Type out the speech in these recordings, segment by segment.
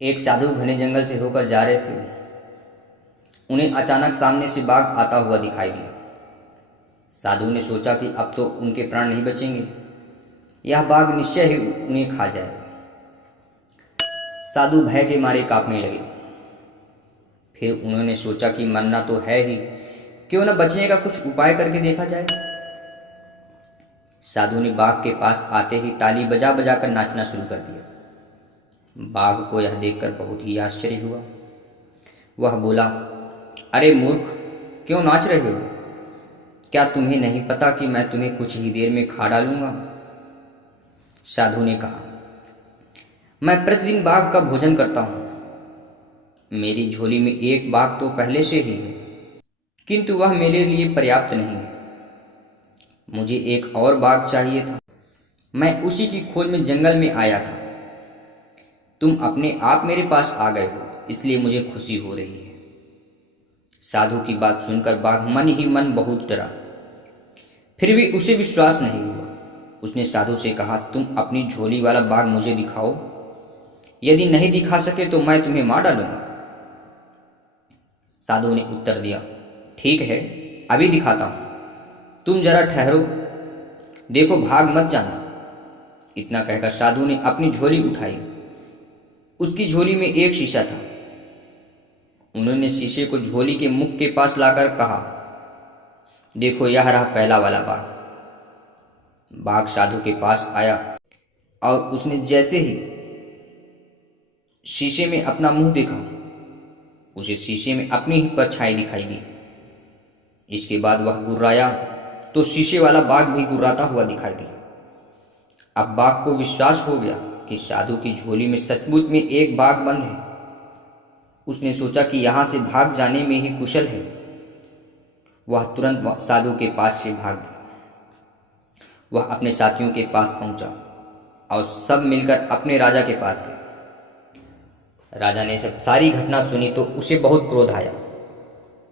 एक साधु घने जंगल से होकर जा रहे थे। उन्हें अचानक सामने से बाघ आता हुआ दिखाई दिया। साधु ने सोचा कि अब तो उनके प्राण नहीं बचेंगे, यह बाघ निश्चय ही उन्हें खा जाएगा। साधु भय के मारे कांपने लगे। फिर उन्होंने सोचा कि मरना तो है ही, क्यों न बचने का कुछ उपाय करके देखा जाए। साधु ने बाघ के पास आते ही ताली बजा बजा कर नाचना शुरू कर दिया। बाघ को यह देखकर बहुत ही आश्चर्य हुआ। वह बोला, अरे मूर्ख, क्यों नाच रहे हो? क्या तुम्हें नहीं पता कि मैं तुम्हें कुछ ही देर में खा डालूंगा? साधु ने कहा, मैं प्रतिदिन बाघ का भोजन करता हूँ। मेरी झोली में एक बाघ तो पहले से ही है, किंतु वह मेरे लिए पर्याप्त नहीं है। मुझे एक और बाघ चाहिए था। मैं उसी की खोज में जंगल में आया था। तुम अपने आप मेरे पास आ गए हो, इसलिए मुझे खुशी हो रही है। साधु की बात सुनकर बाघ मन ही मन बहुत डरा, फिर भी उसे विश्वास नहीं हुआ। उसने साधु से कहा, तुम अपनी झोली वाला बाघ मुझे दिखाओ। यदि नहीं दिखा सके तो मैं तुम्हें मार डालूंगा। साधु ने उत्तर दिया, ठीक है, अभी दिखाता हूं। तुम जरा ठहरो, देखो, भाग मत जाना। इतना कहकर साधु ने अपनी झोली उठाई। उसकी झोली में एक शीशा था। उन्होंने शीशे को झोली के मुख के पास लाकर कहा, देखो, यह रहा पहला वाला बाघ। बाघ साधु के पास आया और उसने जैसे ही शीशे में अपना मुंह देखा, उसे शीशे में अपनी ही परछाई दिखाई दी। इसके बाद वह गुर्राया तो शीशे वाला बाघ भी गुर्राता हुआ दिखाई दिया। अब बाघ को विश्वास हो गया कि साधु की झोली में सचमुच में एक बाघ बंद है। उसने सोचा कि यहाँ से भाग जाने में ही कुशल है। वह तुरंत साधु के पास से भाग गया। वह अपने साथियों के पास पहुंचा और सब मिलकर अपने राजा के पास गए। राजा ने सब सारी घटना सुनी तो उसे बहुत क्रोध आया।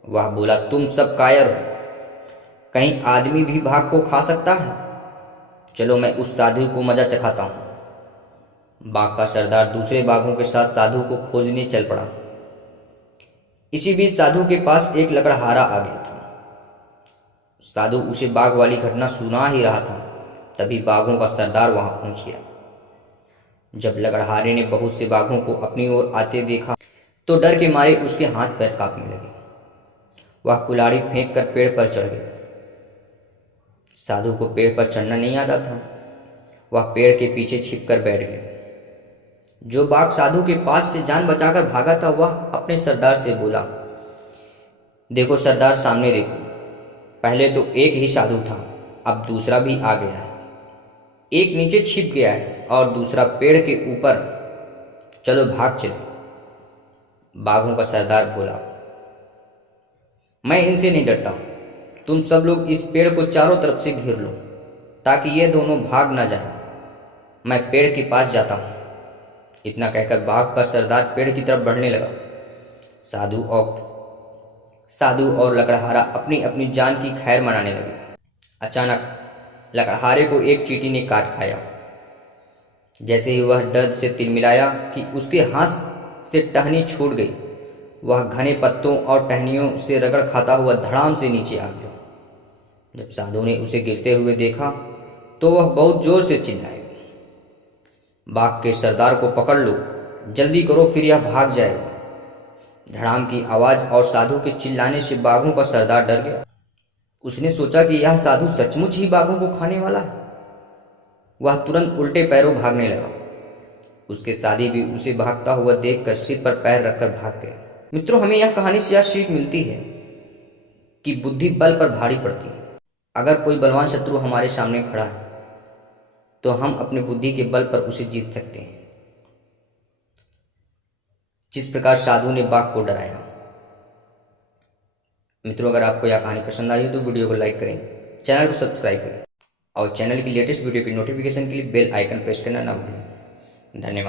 वह बोला, तुम सब कायर हो। कहीं आदमी भी बाघ को खा सकता है? चलो मैं उस साधु को मजा चखाता हूं। बाघ का सरदार दूसरे बाघों के साथ साधु को खोजने चल पड़ा। इसी बीच साधु के पास एक लकड़हारा आ गया था। साधु उसे बाघ वाली घटना सुना ही रहा था, तभी बाघों का सरदार वहां पहुंच गया। जब लकड़हारे ने बहुत से बाघों को अपनी ओर आते देखा तो डर के मारे उसके हाथ पैर कांपने लगे। वह कुल्हाड़ी फेंक कर पेड़ पर चढ़ गया। साधु को पेड़ पर चढ़ना नहीं आता था। वह पेड़ के पीछे छिपकर बैठ गया। जो बाघ साधु के पास से जान बचाकर भागा था, वह अपने सरदार से बोला, देखो सरदार, सामने देखो। पहले तो एक ही साधु था, अब दूसरा भी आ गया है। एक नीचे छिप गया है और दूसरा पेड़ के ऊपर। चलो भाग चलो। बाघों का सरदार बोला, मैं इनसे नहीं डरता हूं। तुम सब लोग इस पेड़ को चारों तरफ से घेर लो ताकि ये दोनों भाग ना जाएं। मैं पेड़ के पास जाता हूं। इतना कहकर बाघ का सरदार पेड़ की तरफ बढ़ने लगा। साधु और लकड़हारा अपनी अपनी जान की खैर मनाने लगे। अचानक लकड़हारे को एक चींटी ने काट खाया। जैसे ही वह दर्द से तिलमिलाया कि उसके हाथ से टहनी छूट गई, वह घने पत्तों और टहनियों से रगड़ खाता हुआ धड़ाम से नीचे आ गया। जब साधु ने उसे गिरते हुए देखा तो वह बहुत जोर से चिल्लाए, बाघ के सरदार को पकड़ लो, जल्दी करो, फिर यह भाग जाएगा। धड़ाम की आवाज और साधु के चिल्लाने से बाघों का सरदार डर गया। उसने सोचा कि यह साधु सचमुच ही बाघों को खाने वाला है। वह तुरंत उल्टे पैरों भागने लगा। उसके साथी भी उसे भागता हुआ देखकर सिर पर पैर रखकर भाग गए। मित्रों, हमें यह कहानी से यह सीख मिलती है कि बुद्धि बल पर भारी पड़ती है। अगर कोई बलवान शत्रु हमारे सामने खड़ा है तो हम अपने बुद्धि के बल पर उसे जीत सकते हैं, जिस प्रकार साधु ने बाघ को डराया। मित्रों, अगर आपको यह कहानी पसंद आई हो तो वीडियो को लाइक करें, चैनल को सब्सक्राइब करें और चैनल की लेटेस्ट वीडियो की नोटिफिकेशन के लिए बेल आइकन प्रेस करना ना भूलें। धन्यवाद।